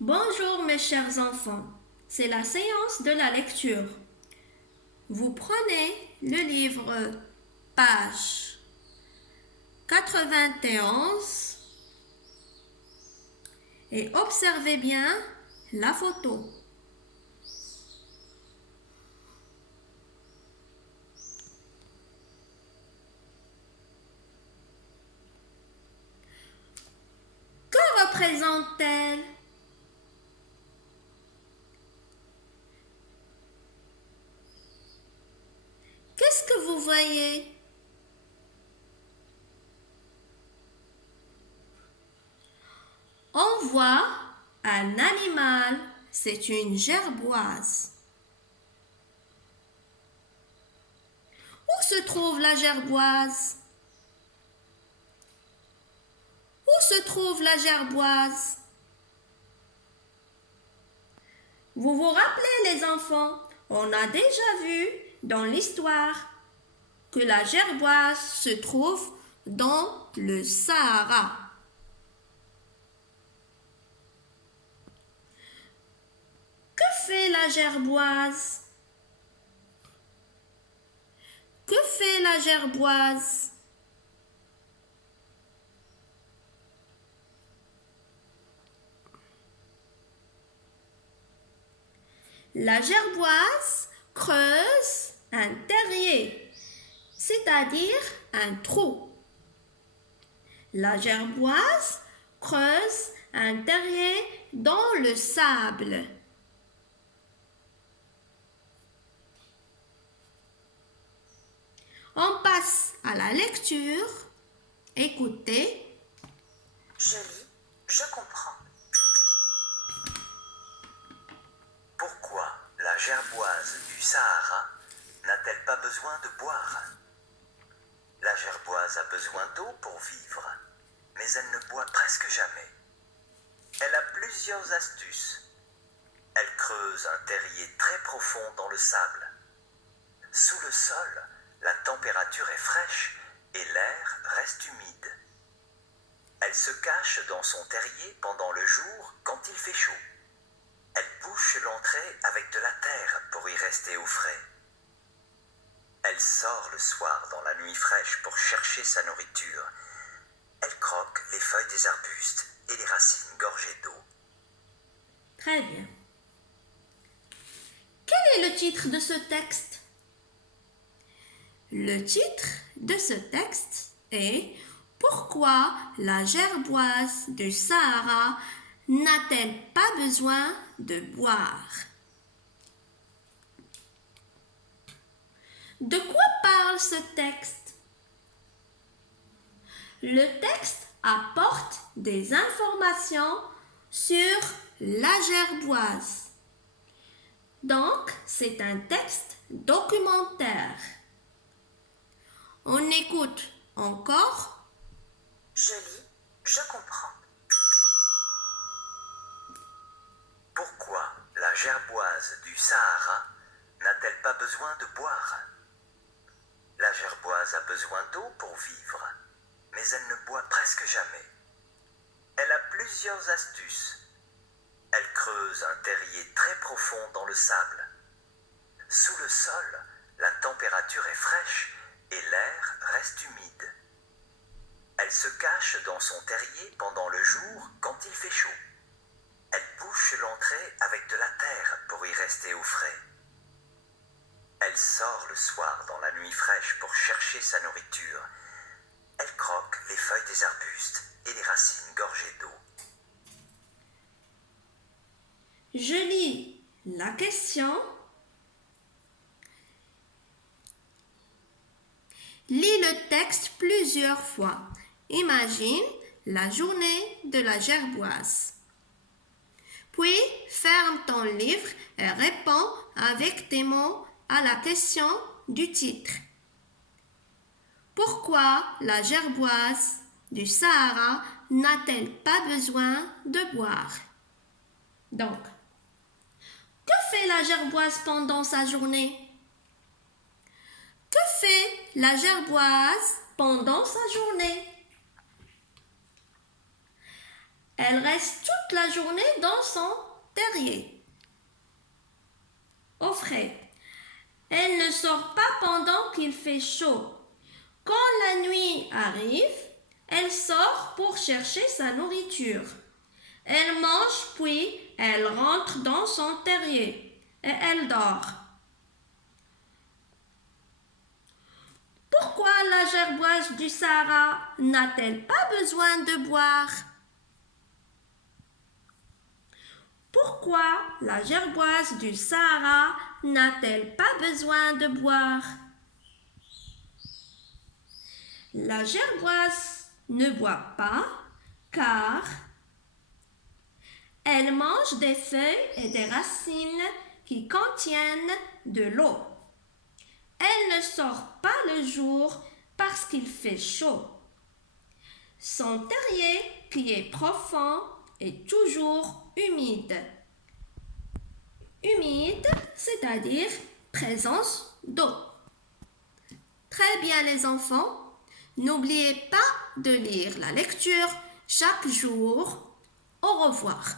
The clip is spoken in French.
Bonjour mes chers enfants, c'est la séance de la lecture. Vous prenez le livre page 91 et observez bien la photo. Que représente-t-elle? Qu'est-ce que vous voyez? On voit un animal, c'est une gerboise. Où se trouve la gerboise? Où se trouve la gerboise? Vous vous rappelez les enfants, on a déjà vu dans l'histoire que la gerboise se trouve dans le Sahara. Que fait la gerboise? Que fait la gerboise? La gerboise creuse un terrier, c'est-à-dire un trou. La gerboise creuse un terrier dans le sable. On passe à la lecture. Écoutez. Je lis, je comprends. Pourquoi la gerboise du Sahara n'a-t-elle pas besoin de boire? La gerboise a besoin d'eau pour vivre, mais elle ne boit presque jamais. Elle a plusieurs astuces. Elle creuse un terrier très profond dans le sable. Sous le sol, la température est fraîche et l'air reste humide. Elle se cache dans son terrier pendant le jour quand il fait chaud. Elle bouche l'entrée avec de la terre pour y rester au frais. Elle sort le soir dans la nuit fraîche pour chercher sa nourriture. Elle croque les feuilles des arbustes et les racines gorgées d'eau. Très bien. Quel est le titre de ce texte? Le titre de ce texte est « Pourquoi la gerboise du Sahara n'a-t-elle pas besoin de boire ?» De quoi parle ce texte? Le texte apporte des informations sur la gerboise. Donc, c'est un texte documentaire. On écoute encore. Je lis, je comprends. Pourquoi la gerboise du Sahara n'a-t-elle pas besoin de boire? La gerboise a besoin d'eau pour vivre, mais elle ne boit presque jamais. Elle a plusieurs astuces. Elle creuse un terrier très profond dans le sable. Sous le sol, la température est fraîche et l'air reste humide. Elle se cache dans son terrier pendant le jour quand il fait chaud. Elle bouche l'entrée avec de la terre pour y rester au frais. Elle sort le soir dans la nuit fraîche pour chercher sa nourriture. Elle croque les feuilles des arbustes et les racines gorgées d'eau. Je lis la question. Lis le texte plusieurs fois. Imagine la journée de la gerboise. Puis, ferme ton livre et réponds avec tes mots à la question du titre. Pourquoi la gerboise du Sahara n'a-t-elle pas besoin de boire? Donc, que fait la gerboise pendant sa journée? Que fait la gerboise pendant sa journée? Elle reste toute la journée dans son terrier, au frais. Elle ne sort pas pendant qu'il fait chaud. Quand la nuit arrive, elle sort pour chercher sa nourriture. Elle mange puis elle rentre dans son terrier et elle dort. Pourquoi la gerboise du Sahara n'a-t-elle pas besoin de boire? Pourquoi la gerboise du Sahara n'a-t-elle pas besoin de boire? La gerboise ne boit pas car elle mange des feuilles et des racines qui contiennent de l'eau. Elle ne sort pas le jour parce qu'il fait chaud. Son terrier, qui est profond, est toujours humide. Humide, c'est-à-dire présence d'eau. Très bien les enfants, n'oubliez pas de lire la lecture chaque jour. Au revoir.